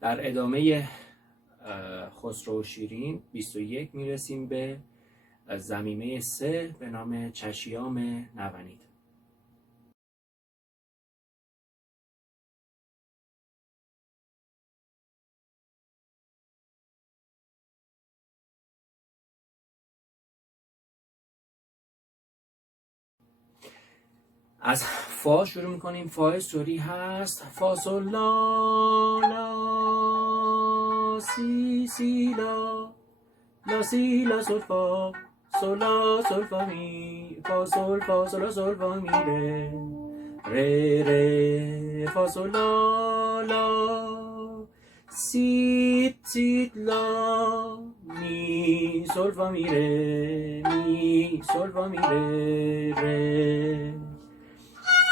در ادامه خسرو و شیرین 21 میرسیم به ضمیمه 3 به نام چشیام نونید. از فا شروع میکنیم. فا سوری هست فا سول لا لا سی سی لا لا سی لا سول فا سول لا سول فا می فا سول لا سول فا می ره ره فا سول لا لا سی سی لا می سول فا می می سول فا می ره.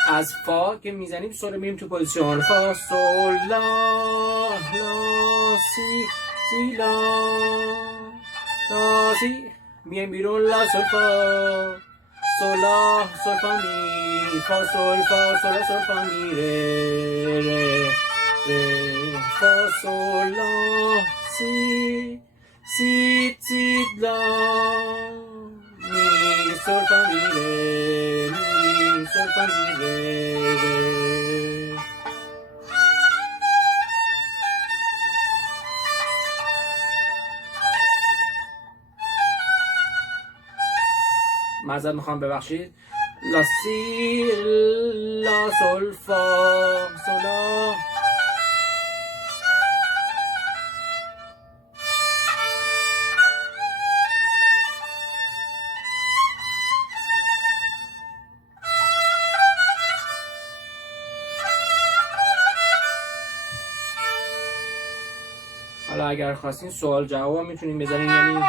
از فا که میزنیم سول میریم تو پوزیشن فا سول لا لا سی سی لا سی میایم بیرون لا سول فا سول لا سول فا می فا سول لا سول فا می ره ره فا سول لا سی سی سی لا می سول فا می ره می سول فا می ره ره. معذرت میخوام ببخشید. لا سی لا سول فا سول لا. حالا اگر خواستین سوال جواب میتونین بذارین، یعنی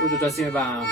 رو دو تا سیم بهم